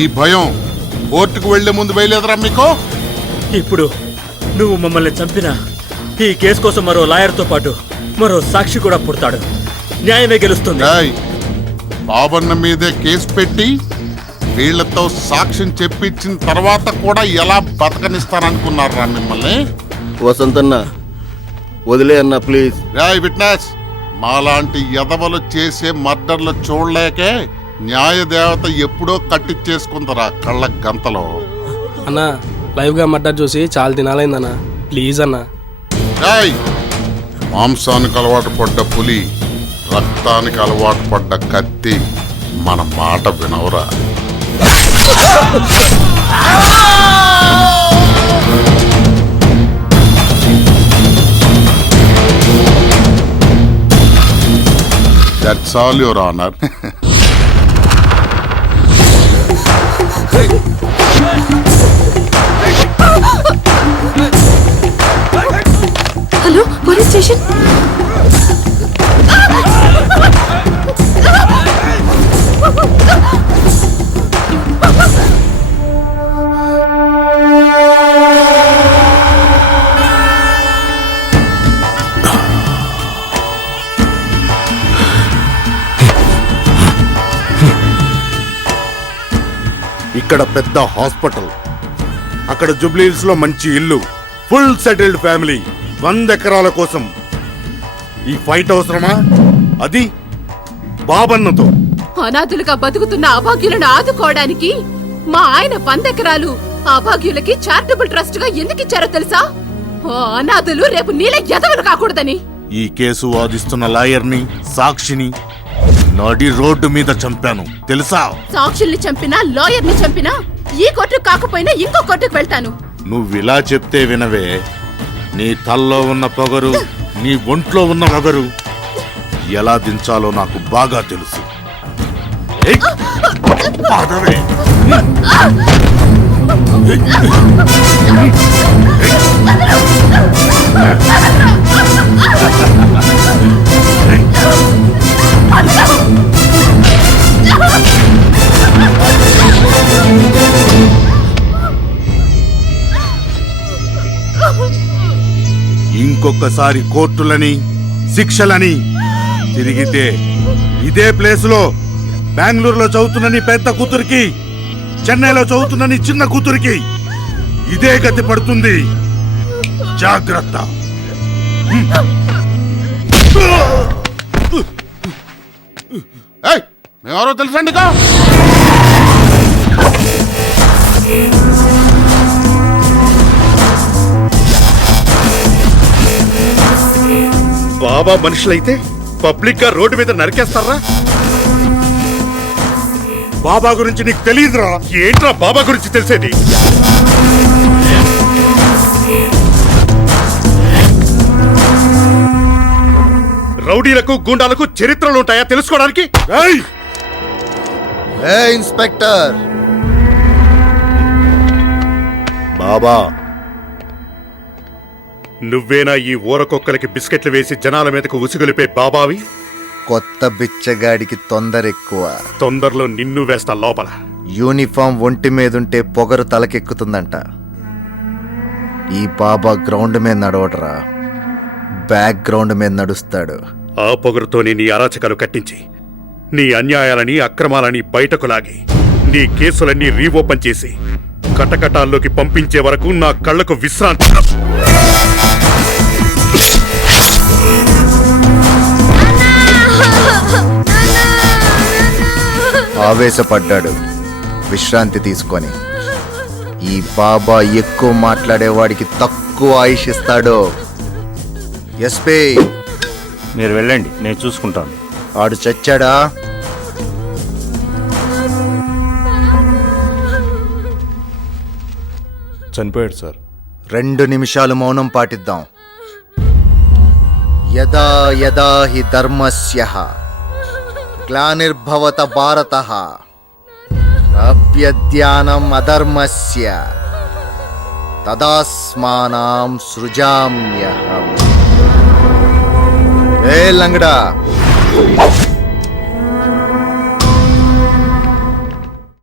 ఈ భయం కోర్టుకు వెళ్లే ముందు వేయలేదురా మీకు? ఇప్పుడు నువ్వు మమ్మల్ని చంపినా ఈ కేసు కోసం మరో లాయర్తో పాటు మరో సాక్షి కూడా పుడతాడు. న్యాయమే గెలుస్తుంది. బాబన్న మీదే కేసు పెట్టి వీళ్లతో సాక్ష్యం చెప్పించిన తర్వాత కూడా ఎలా బతకనిస్తాననుకున్నారా మిమ్మల్ని? వసంతన్న వదిలే అన్న ప్లీజ్. విట్నెస్, మాలాంటి ఎదవలు చేసే మర్డర్లు చూడలేకే న్యాయదేవత ఎప్పుడో కట్టించేసుకుందరా కళ్ళ గంతలో. అన్నా లైవ్ గా మర్డర్ చూసి చాలా దినాలైందన్నా, ప్లీజ్ అన్నా. మాంసానికి అలవాటు పడ్డ పులి, రక్తానికి అలవాటు పడ్డ కత్తి మన మాట వినవరా? That's all, Your Honor. Hello, police station. ఇక్కడ పెద్ద హాస్పిటల్, అక్కడ జూబ్లీహిల్స్ లో మంచి ఇల్లు, ఫుల్ సెటిల్డ్ ఫ్యామిలీ, 100 ఎకరాల కోసం ఈ ఫైట్ అవసరమా? అది బాబన్నతో. అనాథులుగా బతుకుతున్న అభాగ్యులను ఆదుకోవడానికి మా ఆయన 100 ఎకరాలు అభాగ్యులకి చారిటబుల్ ట్రస్ట్ గా ఎందుకు ఇచ్చారో తెలుసా? అనాథులు రేపు నీళ్ళ ఎదవలు కాకూడదని. ఈ కేసు వాదిస్తున్న లాయర్ని, సాక్షిని నడి రోడ్డు మీద చంపాను తెలుసా? సాక్షుల్ని చంపినా, లాయర్ని చంపినా ఈ కోర్టుకు కాకపోయినా ఇంకో కోర్టుకు వెళ్తాను. నువ్విలా చెప్తే వినవే, నీ తల్లో ఉన్న పొగరు, నీ ఒంట్లో ఉన్న పొగరు ఎలా దించాలో నాకు బాగా తెలుసు. ఇంకొకసారి కోర్టులని, శిక్షలని తిరిగితే ఇదే ప్లేస్ లో బెంగళూరులో చదువుతున్న నీ పెద్ద కూతురికి, చెన్నైలో చదువుతున్న నీ చిన్న కూతురికి ఇదే గతి పడుతుంది. జాగ్రత్త. మేమెవరో తెలుసండి. బాబా మనుషులైతే పబ్లిక్ గా రోడ్డు మీద నరికేస్తారా? బాబా గురించి నీకు తెలియదురా? ఏంట్రా బాబా గురించి తెలిసేది? రౌడీలకు, గూండాలకు చరిత్రలు ఉంటాయా తెలుసుకోవడానికి? ఇన్స్పెక్టర్ బాబా, నువ్వేనా ఈ ఊరకొక్కలకి బిస్కెట్లు వేసి జనాల మీదకు ఉసుగొలిపే బాబావి? కొత్త బిచ్చగాడికి తొందర ఎక్కువ. తొందరలో నిన్ను వేస్తా లోపల. యూనిఫామ్ ఒంటి మీదుంటే పొగరు తలకెక్కుతుందంట. ఈ బాబా గ్రౌండ్ మీద నడవడరా, బ్యాక్ గ్రౌండ్ మీద నడుస్తాడు. ఆ పొగరుతోనే నీ అరాచకాలు కట్టించి, నీ అన్యాయాలని, అక్రమాలని బయటకు లాగి, నీ కేసులన్నీ రీఓపెన్ చేసి కటకటాల్లోకి పంపించే వరకు నా కళ్లకు విశ్రాంతి. ఆవేశపడ్డాడు విశ్రాంతి తీసుకొని. ఈ బాబా ఎక్కువ మాట్లాడేవాడికి తక్కువ ఆయుష్ ఇస్తాడు. ఎస్పీ, మీరు వెళ్ళండి, నేను చూసుకుంటాను. ఆడు చచ్చాడా? చనిపోయాడు సార్. 2 నిమిషాలు మౌనం పాటిద్దాం. యదా యదా హి ధర్మస్యః గ్లానిర్భవత భారతః అభ్యద్యానం అధర్మస్య తదాస్మానాం సృజామ్యహం. ఏ లంగడా,